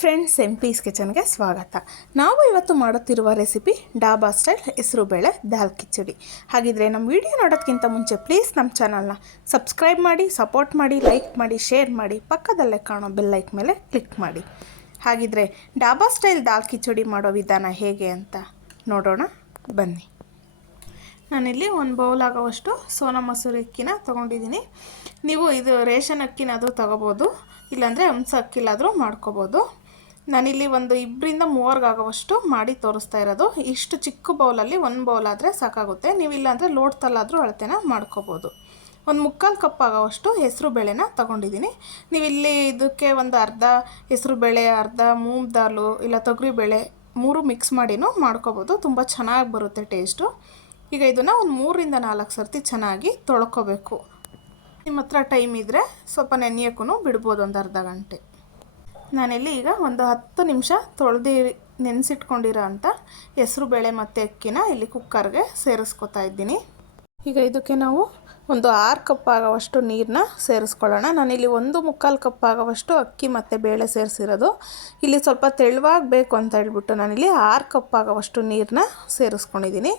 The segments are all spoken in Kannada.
ಫ್ರೆಂಡ್ಸ್ ಎಂ ಪೀಸ್ ಕಿಚನ್ಗೆ ಸ್ವಾಗತ. ನಾವು ಇವತ್ತು ಮಾಡುತ್ತಿರುವ ರೆಸಿಪಿ ಡಾಬಾ ಸ್ಟೈಲ್ ಹೆಸರುಬೇಳೆ ದಾಲ್ ಕಿಚಡಿ. ಹಾಗಿದ್ರೆ ನಮ್ಮ ವಿಡಿಯೋ ನೋಡೋದಕ್ಕಿಂತ ಮುಂಚೆ ಪ್ಲೀಸ್ ನಮ್ಮ ಚಾನಲ್ನ ಸಬ್ಸ್ಕ್ರೈಬ್ ಮಾಡಿ, ಸಪೋರ್ಟ್ ಮಾಡಿ, ಲೈಕ್ ಮಾಡಿ, ಶೇರ್ ಮಾಡಿ, ಪಕ್ಕದಲ್ಲೇ ಕಾಣೋ ಬೆಲ್ ಲೈಕ್ ಮೇಲೆ ಕ್ಲಿಕ್ ಮಾಡಿ. ಹಾಗಿದ್ರೆ ಡಾಬಾ ಸ್ಟೈಲ್ ದಾಲ್ ಕಿಚಡಿ ಮಾಡೋ ವಿಧಾನ ಹೇಗೆ ಅಂತ ನೋಡೋಣ. ಬನ್ನಿ. ನಾನಿಲ್ಲಿ ಒಂದು ಬೌಲ್ ಆಗೋವಷ್ಟು ಸೋನಾ ಮೊಸರು ಅಕ್ಕಿನ ತೊಗೊಂಡಿದ್ದೀನಿ. ನೀವು ಇದು ರೇಷನ್ ಅಕ್ಕಿನಾದರೂ ತೊಗೋಬೋದು, ಇಲ್ಲಾಂದರೆ ಹಂಸ ಅಕ್ಕಿಲಾದರೂ ಮಾಡ್ಕೋಬೋದು. ನಾನಿಲ್ಲಿ ಒಂದು ಇಬ್ಬರಿಂದ ಮೂವರ್ಗಾಗೋವಷ್ಟು ಮಾಡಿ ತೋರಿಸ್ತಾ ಇರೋದು. ಇಷ್ಟು ಚಿಕ್ಕ ಬೌಲಲ್ಲಿ ಒಂದು ಬೌಲ್ ಆದರೆ ಸಾಕಾಗುತ್ತೆ. ನೀವು ಇಲ್ಲಾಂದರೆ ಲೋಡ್ ತಲ್ಲಾದರೂ ಅಳತೆನ ಮಾಡ್ಕೋಬೋದು. ಒಂದು ಮುಕ್ಕಾಲು ಕಪ್ ಆಗೋವಷ್ಟು ಹೆಸರು ಬೇಳೆನ ತೊಗೊಂಡಿದ್ದೀನಿ ನೀವು ಇಲ್ಲಿ ಇದಕ್ಕೆ ಒಂದು ಅರ್ಧ ಹೆಸರು ಬೇಳೆ, ಅರ್ಧ ಮೂಗ್ ದಾಲು, ಇಲ್ಲ ತೊಗರಿ ಬೇಳೆ ಮೂರು ಮಿಕ್ಸ್ ಮಾಡಿನೂ ಮಾಡ್ಕೋಬೋದು. ತುಂಬ ಚೆನ್ನಾಗಿ ಬರುತ್ತೆ ಟೇಸ್ಟು ಈಗ ಇದನ್ನು ಒಂದು ಮೂರರಿಂದ ನಾಲ್ಕು ಸರ್ತಿ ಚೆನ್ನಾಗಿ ತೊಳ್ಕೊಬೇಕು. ನಿಮ್ಮ ಹತ್ರ ಟೈಮ್ ಇದ್ದರೆ ಸ್ವಲ್ಪ ನೆನೆಯೋಕ್ಕೂ ಬಿಡ್ಬೋದು ಒಂದು ಅರ್ಧ ಗಂಟೆ. ನಾನಿಲ್ಲಿ ಈಗ ಒಂದು ಹತ್ತು ನಿಮಿಷ ತೊಳೆದು ನೆನೆಸಿಟ್ಕೊಂಡಿರೋ ಅಂಥ ಹೆಸರು, ಬೇಳೆ ಮತ್ತು ಅಕ್ಕಿನ ಇಲ್ಲಿ ಕುಕ್ಕರ್ಗೆ ಸೇರಿಸ್ಕೊತಾ ಇದ್ದೀನಿ. ಈಗ ಇದಕ್ಕೆ ನಾವು ಒಂದು ಆರು ಕಪ್ ಆಗೋವಷ್ಟು ನೀರನ್ನ ಸೇರಿಸ್ಕೊಳ್ಳೋಣ. ನಾನಿಲ್ಲಿ ಒಂದು ಮುಕ್ಕಾಲು ಕಪ್ ಆಗೋವಷ್ಟು ಅಕ್ಕಿ ಮತ್ತು ಬೇಳೆ ಸೇರಿಸಿರೋದು. ಇಲ್ಲಿ ಸ್ವಲ್ಪ ತೆಳುವಾಗಬೇಕು ಅಂತ ಹೇಳ್ಬಿಟ್ಟು ನಾನಿಲ್ಲಿ ಆರು ಕಪ್ ಆಗೋವಷ್ಟು ನೀರನ್ನ ಸೇರಿಸ್ಕೊಂಡಿದ್ದೀನಿ.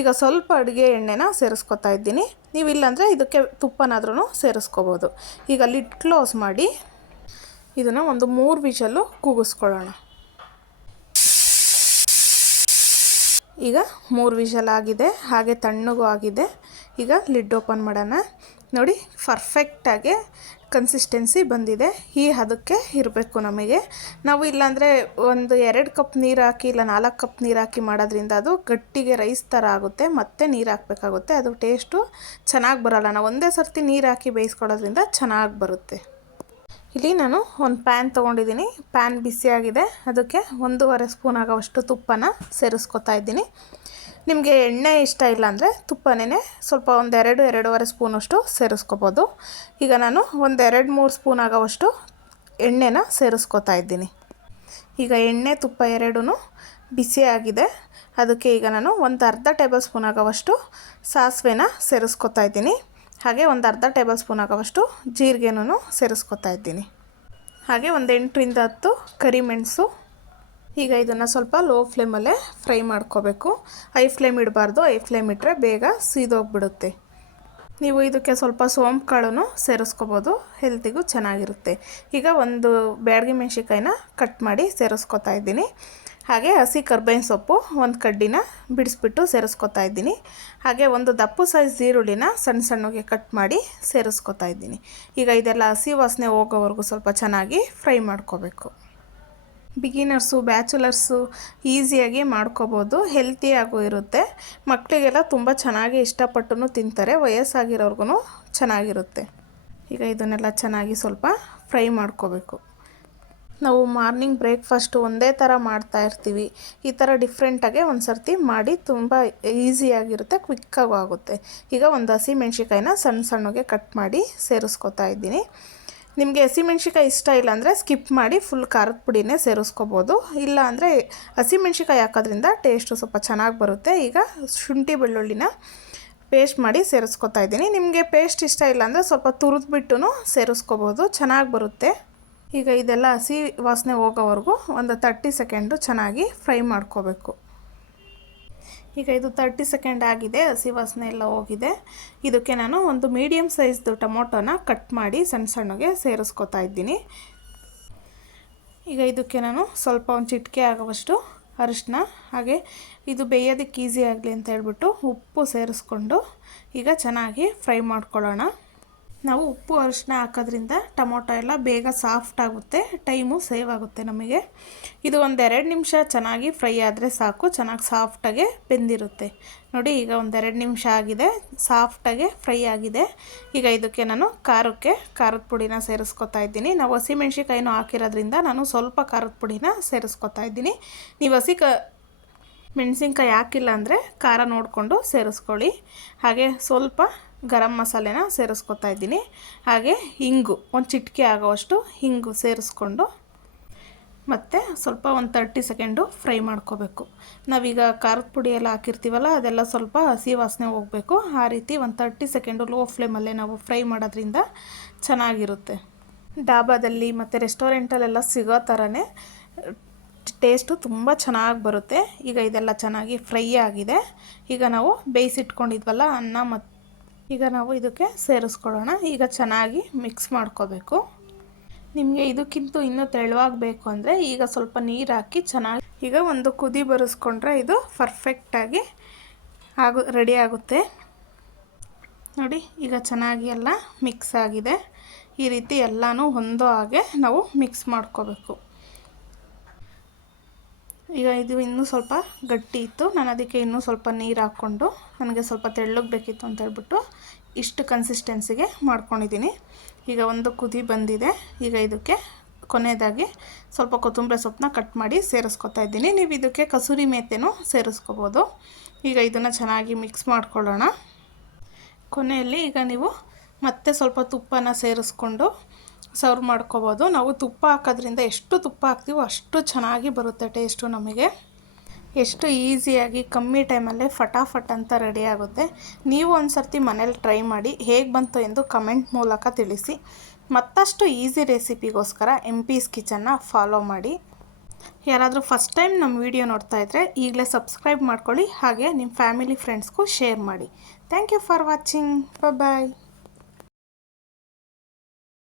ಈಗ ಸ್ವಲ್ಪ ಅಡುಗೆ ಎಣ್ಣೆನ ಸೇರಿಸ್ಕೊತಾ ಇದ್ದೀನಿ. ನೀವು ಇಲ್ಲಾಂದರೆ ಇದಕ್ಕೆ ತುಪ್ಪನಾದ್ರೂ ಸೇರಿಸ್ಕೋಬೋದು. ಈಗ ಲಿಡ್ ಕ್ಲೋಸ್ ಮಾಡಿ ಇದನ್ನು ಒಂದು ಮೂರು ವಿಷಲ್ಲು ಕೂಗಿಸ್ಕೊಳ್ಳೋಣ. ಈಗ ಮೂರು ವಿಷಲ್ ಆಗಿದೆ, ಹಾಗೆ ತಣ್ಣಗೂ ಆಗಿದೆ. ಈಗ ಲಿಡ್ ಓಪನ್ ಮಾಡೋಣ. ನೋಡಿ ಪರ್ಫೆಕ್ಟಾಗಿ ಕನ್ಸಿಸ್ಟೆನ್ಸಿ ಬಂದಿದೆ. ಈ ಅದಕ್ಕೆ ಇರಬೇಕು ನಮಗೆ. ನಾವು ಇಲ್ಲಾಂದರೆ ಒಂದು ಎರಡು ಕಪ್ ನೀರು ಹಾಕಿ, ಇಲ್ಲ ನಾಲ್ಕು ಕಪ್ ನೀರು ಹಾಕಿ ಮಾಡೋದ್ರಿಂದ ಅದು ಗಟ್ಟಿಗೆ ರೈಸ್ ಥರ ಆಗುತ್ತೆ, ಮತ್ತೆ ನೀರು ಹಾಕಬೇಕಾಗುತ್ತೆ. ಅದು ಟೇಸ್ಟು ಚೆನ್ನಾಗಿ ಬರೋಲ್ಲ. ನಾವು ಒಂದೇ ಸರ್ತಿ ನೀರು ಹಾಕಿ ಬೇಯಿಸ್ಕೊಳ್ಳೋದ್ರಿಂದ ಚೆನ್ನಾಗಿ ಬರುತ್ತೆ. ಇಲ್ಲಿ ನಾನು ಒಂದು ಪ್ಯಾನ್ ತೊಗೊಂಡಿದ್ದೀನಿ. ಪ್ಯಾನ್ ಬಿಸಿಯಾಗಿದೆ ಅದಕ್ಕೆ ಒಂದೂವರೆ ಸ್ಪೂನ್ ಆಗೋವಷ್ಟು ತುಪ್ಪನ ಸೇರಿಸ್ಕೊತಾ ಇದ್ದೀನಿ. ನಿಮಗೆ ಎಣ್ಣೆ ಇಷ್ಟ ಇಲ್ಲ ಅಂದರೆ ತುಪ್ಪನೇ ಸ್ವಲ್ಪ ಒಂದೆರಡು ಎರಡೂವರೆ ಸ್ಪೂನಷ್ಟು ಸೇರಿಸ್ಕೋಬೋದು. ಈಗ ನಾನು ಒಂದೆರಡು ಮೂರು ಸ್ಪೂನ್ ಆಗೋವಷ್ಟು ಎಣ್ಣೆನ ಸೇರಿಸ್ಕೊತಾ ಇದ್ದೀನಿ. ಈಗ ಎಣ್ಣೆ, ತುಪ್ಪ ಎರಡೂ ಬಿಸಿಯಾಗಿದೆ ಅದಕ್ಕೆ ಈಗ ನಾನು ಒಂದು ಅರ್ಧ ಟೇಬಲ್ ಸ್ಪೂನ್ ಆಗೋವಷ್ಟು ಸಾಸಿವೆನ ಸೇರಿಸ್ಕೊತಾ ಇದ್ದೀನಿ. ಹಾಗೆ ಒಂದು ಅರ್ಧ ಟೇಬಲ್ ಸ್ಪೂನ್ ಆಗೋವಷ್ಟು ಜೀರಿಗೆನೂ ಸೇರಿಸ್ಕೊತಾ ಇದ್ದೀನಿ. ಹಾಗೆ ಒಂದು ಎಂಟರಿಂದ ಹತ್ತು ಕರಿಮೆಣಸು ಈಗ ಇದನ್ನು ಸ್ವಲ್ಪ ಲೋ ಫ್ಲೇಮಲ್ಲೇ ಫ್ರೈ ಮಾಡ್ಕೋಬೇಕು. ಹೈ ಫ್ಲೇಮ್ ಇಡಬಾರ್ದು, ಹೈ ಫ್ಲೇಮ್ ಇಟ್ಟರೆ ಬೇಗ ಸೀದೋಗ್ಬಿಡುತ್ತೆ. ನೀವು ಇದಕ್ಕೆ ಸ್ವಲ್ಪ ಸೋಂಪು ಕಾಳು ಸೇರಿಸ್ಕೋಬೋದು, ಹೆಲ್ತಿಗೂ ಚೆನ್ನಾಗಿರುತ್ತೆ. ಈಗ ಒಂದು ಬ್ಯಾಡಗಿ ಮೆಣಸಿಕಾಯಿನ ಕಟ್ ಮಾಡಿ ಸೇರಿಸ್ಕೊತಾ ಇದ್ದೀನಿ. ಹಾಗೆ ಹಸಿ ಕರ್ಬೇವಿನ ಸೊಪ್ಪು ಒಂದು ಕಡ್ಡಿನ ಬಿಡಿಸ್ಬಿಟ್ಟು ಸೇರಿಸ್ಕೊತಾ ಇದ್ದೀನಿ. ಹಾಗೆ ಒಂದು ದಪ್ಪು ಸೈಜ್ ಈರುಳ್ಳಿನ ಸಣ್ಣ ಸಣ್ಣಗೆ ಕಟ್ ಮಾಡಿ ಸೇರಿಸ್ಕೊತಾ ಇದ್ದೀನಿ. ಈಗ ಇದೆಲ್ಲ ಹಸಿ ವಾಸನೆ ಹೋಗೋವರೆಗೂ ಸ್ವಲ್ಪ ಚೆನ್ನಾಗಿ ಫ್ರೈ ಮಾಡ್ಕೋಬೇಕು. ಬಿಗಿನರ್ಸು ಬ್ಯಾಚುಲರ್ಸು ಈಸಿಯಾಗಿ ಮಾಡ್ಕೋಬೋದು ಹೆಲ್ತಿಯಾಗೂ ಇರುತ್ತೆ. ಮಕ್ಕಳಿಗೆಲ್ಲ ತುಂಬ ಚೆನ್ನಾಗಿ ಇಷ್ಟಪಟ್ಟು ತಿಂತಾರೆ ವಯಸ್ಸಾಗಿರೋರ್ಗು ಚೆನ್ನಾಗಿರುತ್ತೆ. ಈಗ ಇದನ್ನೆಲ್ಲ ಚೆನ್ನಾಗಿ ಸ್ವಲ್ಪ ಫ್ರೈ ಮಾಡ್ಕೋಬೇಕು. ನಾವು ಮಾರ್ನಿಂಗ್ ಬ್ರೇಕ್ಫಾಸ್ಟು ಒಂದೇ ಥರ ಮಾಡ್ತಾ ಇರ್ತೀವಿ. ಈ ಥರ ಡಿಫ್ರೆಂಟಾಗೆ ಒಂದು ಸರ್ತಿ ಮಾಡಿ ತುಂಬ ಈಸಿಯಾಗಿರುತ್ತೆ ಕ್ವಿಕ್ಕಾಗೂ ಆಗುತ್ತೆ. ಈಗ ಒಂದು ಹಸಿ ಮೆಣ್ಸಿಕಾಯಿನ ಸಣ್ಣ ಸಣ್ಣಗೆ ಕಟ್ ಮಾಡಿ ಸೇರಿಸ್ಕೊತಾ ಇದ್ದೀನಿ. ನಿಮಗೆ ಹಸಿಮೆಣ್ಸಿಕಾಯಿ ಇಷ್ಟ ಇಲ್ಲ ಅಂದರೆ ಸ್ಕಿಪ್ ಮಾಡಿ ಫುಲ್ ಖಾರದ ಪುಡಿನೇ ಸೇರಿಸ್ಕೋಬೋದು. ಇಲ್ಲ ಅಂದರೆ ಹಸಿಮೆಣ್ಸಿಕಾಯಿ ಹಾಕೋದ್ರಿಂದ ಟೇಸ್ಟು ಸ್ವಲ್ಪ ಚೆನ್ನಾಗಿ ಬರುತ್ತೆ. ಈಗ ಶುಂಠಿ ಬೆಳ್ಳುಳ್ಳಿನ ಪೇಸ್ಟ್ ಮಾಡಿ ಸೇರಿಸ್ಕೊತಾ ಇದ್ದೀನಿ. ನಿಮಗೆ ಪೇಸ್ಟ್ ಇಷ್ಟ ಇಲ್ಲ ಅಂದರೆ ಸ್ವಲ್ಪ ತುರಿದ್ಬಿಟ್ಟು ಸೇರಿಸ್ಕೋಬೋದು, ಚೆನ್ನಾಗಿ ಬರುತ್ತೆ. ಈಗ ಇದೆಲ್ಲ ಹಸಿ ವಾಸನೆ ಹೋಗೋವರೆಗೂ ಒಂದು ತರ್ಟಿ ಸೆಕೆಂಡು ಚೆನ್ನಾಗಿ ಫ್ರೈ ಮಾಡ್ಕೋಬೇಕು. ಈಗ ಇದು ತರ್ಟಿ ಸೆಕೆಂಡ್ ಆಗಿದೆ, ಹಸಿ ವಾಸನೆ ಎಲ್ಲ ಹೋಗಿದೆ. ಇದಕ್ಕೆ ನಾನು ಒಂದು ಮೀಡಿಯಮ್ ಸೈಜ್ದು ಟೊಮೊಟೊನ ಕಟ್ ಮಾಡಿ ಸಣ್ಣ ಸಣ್ಣಗೆ ಸೇರಿಸ್ಕೊತಾ ಇದ್ದೀನಿ. ಈಗ ಇದಕ್ಕೆ ನಾನು ಸ್ವಲ್ಪ ಒಂದು ಚಿಟಿಕೆ ಆಗುವಷ್ಟು ಅರಿಶಿನ ಹಾಗೆ ಇದು ಬೇಯೋದಕ್ಕೆ ಈಸಿ ಆಗಲಿ ಅಂತ ಹೇಳ್ಬಿಟ್ಟು ಉಪ್ಪು ಸೇರಿಸ್ಕೊಂಡು ಈಗ ಚೆನ್ನಾಗಿ ಫ್ರೈ ಮಾಡ್ಕೊಳ್ಳೋಣ. ನಾವು ಉಪ್ಪು ಅರಿಶಿನ ಹಾಕೋದ್ರಿಂದ ಟೊಮೊಟೊ ಎಲ್ಲ ಬೇಗ ಸಾಫ್ಟ್ ಆಗುತ್ತೆ, ಟೈಮು ಸೇವ್ ಆಗುತ್ತೆ ನಮಗೆ. ಇದು ಒಂದೆರಡು ನಿಮಿಷ ಚೆನ್ನಾಗಿ ಫ್ರೈ ಆದರೆ ಸಾಕು, ಚೆನ್ನಾಗಿ ಸಾಫ್ಟಾಗೆ ಬೆಂದಿರುತ್ತೆ. ನೋಡಿ, ಈಗ ಒಂದೆರಡು ನಿಮಿಷ ಆಗಿದೆ ಸಾಫ್ಟಾಗೆ ಫ್ರೈ ಆಗಿದೆ. ಈಗ ಇದಕ್ಕೆ ನಾನು ಖಾರಕ್ಕೆ, ಖಾರದ ಪುಡಿನ ಸೇರಿಸ್ಕೊತಾ ಇದ್ದೀನಿ. ನಾವು ಹಸಿಮೆಣ್ಸಿಕಾಯಿನೂ ಹಾಕಿರೋದ್ರಿಂದ ನಾನು ಸ್ವಲ್ಪ ಖಾರದ ಪುಡಿನ ಸೇರಿಸ್ಕೊತಾ ಇದ್ದೀನಿ. ನೀವು ಹಸಿ ಕ, ಮೆಣಸಿನ್ಕಾಯಿ ಹಾಕಿಲ್ಲ ಅಂದರೆ ಖಾರ ನೋಡಿಕೊಂಡು ಸೇರಿಸ್ಕೊಳ್ಳಿ. ಹಾಗೆ ಸ್ವಲ್ಪ ಗರಂ ಮಸಾಲೆನ ಸೇರಿಸ್ಕೊತಾ ಇದ್ದೀನಿ. ಹಾಗೆ ಹಿಂಗು, ಒಂದು ಚಿಟಿಕೆ ಆಗೋವಷ್ಟು ಹಿಂಗು ಸೇರಿಸ್ಕೊಂಡು ಮತ್ತು ಸ್ವಲ್ಪ ಒಂದು ತರ್ಟಿ ಸೆಕೆಂಡು ಫ್ರೈ ಮಾಡ್ಕೋಬೇಕು. ನಾವೀಗ ಖಾರದ ಪುಡಿ ಎಲ್ಲ ಹಾಕಿರ್ತೀವಲ್ಲ, ಅದೆಲ್ಲ ಸ್ವಲ್ಪ ಹಸಿ ವಾಸನೆ ಹೋಗಬೇಕು. ಆ ರೀತಿ ಒಂದು ತರ್ಟಿ ಸೆಕೆಂಡು ಲೋ ಫ್ಲೇಮಲ್ಲೇ ನಾವು ಫ್ರೈ ಮಾಡೋದ್ರಿಂದ ಚೆನ್ನಾಗಿರುತ್ತೆ. ಡಾಬಾದಲ್ಲಿ ಮತ್ತು ರೆಸ್ಟೋರೆಂಟಲ್ಲೆಲ್ಲ ಸಿಗೋ ಥರನೇ ಟೇಸ್ಟು ತುಂಬ ಚೆನ್ನಾಗಿ ಬರುತ್ತೆ. ಈಗ ಇದೆಲ್ಲ ಚೆನ್ನಾಗಿ ಫ್ರೈ ಆಗಿದೆ. ಈಗ ನಾವು ಬೇಯಿಸಿಟ್ಕೊಂಡಿದ್ವಲ್ಲ ಅನ್ನ ಮತ್ತು ಈಗ ನಾವು ಇದಕ್ಕೆ ಸೇರಿಸ್ಕೊಳ್ಳೋಣ. ಈಗ ಚೆನ್ನಾಗಿ ಮಿಕ್ಸ್ ಮಾಡ್ಕೋಬೇಕು. ನಿಮಗೆ ಇದಕ್ಕಿಂತ ಇನ್ನೂ ತೆಳುವಾಗಬೇಕು ಅಂದರೆ ಈಗ ಸ್ವಲ್ಪ ನೀರು ಹಾಕಿ ಚೆನ್ನಾಗಿ ಈಗ ಒಂದು ಕುದಿ ಬರೆಸ್ಕೊಂಡ್ರೆ ಇದು ಪರ್ಫೆಕ್ಟಾಗಿ ಆಗು ರೆಡಿ ಆಗುತ್ತೆ. ನೋಡಿ, ಈಗ ಚೆನ್ನಾಗಿ ಎಲ್ಲ ಮಿಕ್ಸ್ ಆಗಿದೆ. ಈ ರೀತಿ ಎಲ್ಲನೂ ಹೊಂದೋ ಹಾಗೆ ನಾವು ಮಿಕ್ಸ್ ಮಾಡ್ಕೋಬೇಕು. ಈಗ ಇದು ಇನ್ನೂ ಸ್ವಲ್ಪ ಗಟ್ಟಿ ಇತ್ತು. ನಾನು ಅದಕ್ಕೆ ಇನ್ನೂ ಸ್ವಲ್ಪ ನೀರು ಹಾಕ್ಕೊಂಡು ನನಗೆ ಸ್ವಲ್ಪ ತೆಳ್ಳಗೆ ಬೇಕಿತ್ತು ಅಂತ ಹೇಳ್ಬಿಟ್ಟು ಇಷ್ಟು ಕನ್ಸಿಸ್ಟೆನ್ಸಿಗೆ ಮಾಡ್ಕೊಂಡಿದ್ದೀನಿ ಈಗ ಒಂದು ಕುದಿ ಬಂದಿದೆ. ಈಗ ಇದಕ್ಕೆ ಕೊನೆಯದಾಗಿ ಸ್ವಲ್ಪ ಕೊತ್ತಂಬರಿ ಸೊಪ್ಪನ್ನ ಕಟ್ ಮಾಡಿ ಸೇರಿಸ್ಕೊತಾ ಇದ್ದೀನಿ. ನೀವು ಇದಕ್ಕೆ ಕಸೂರಿ ಮೇತೆನೂ ಸೇರಿಸ್ಕೋಬೋದು. ಈಗ ಇದನ್ನು ಚೆನ್ನಾಗಿ ಮಿಕ್ಸ್ ಮಾಡ್ಕೊಳ್ಳೋಣ. ಕೊನೆಯಲ್ಲಿ ಈಗ ನೀವು ಮತ್ತೆ ಸ್ವಲ್ಪ ತುಪ್ಪನ ಸೇರಿಸ್ಕೊಂಡು ಸರ್ವ್ ಮಾಡ್ಕೋಬೋದು. ನಾವು ತುಪ್ಪ ಹಾಕೋದ್ರಿಂದ ಎಷ್ಟು ತುಪ್ಪ ಹಾಕ್ತೀವೋ ಅಷ್ಟು ಚೆನ್ನಾಗಿ ಬರುತ್ತೆ ಟೇಸ್ಟು ನಮಗೆ. ಎಷ್ಟು ಈಸಿಯಾಗಿ ಕಮ್ಮಿ ಟೈಮಲ್ಲೇ ಫಟಾಫಟ್ ಅಂತ ರೆಡಿ ಆಗುತ್ತೆ. ನೀವು ಒಂದು ಸರ್ತಿ ಮನೇಲಿ ಟ್ರೈ ಮಾಡಿ, ಹೇಗೆ ಬಂತು ಎಂದು ಕಮೆಂಟ್ ಮೂಲಕ ತಿಳಿಸಿ. ಮತ್ತಷ್ಟು ಈಸಿ ರೆಸಿಪಿಗೋಸ್ಕರ ಎಂ ಪೀಸ್ ಕಿಚನ್ನ ಫಾಲೋ ಮಾಡಿ. ಯಾರಾದರೂ ಫಸ್ಟ್ ಟೈಮ್ ನಮ್ಮ ವಿಡಿಯೋ ನೋಡ್ತಾ ಇದ್ದರೆ ಈಗಲೇ ಸಬ್ಸ್ಕ್ರೈಬ್ ಮಾಡ್ಕೊಳ್ಳಿ, ಹಾಗೆ ನಿಮ್ಮ ಫ್ಯಾಮಿಲಿ ಫ್ರೆಂಡ್ಸ್ಗೂ ಶೇರ್ ಮಾಡಿ. Thank you for watching. Bye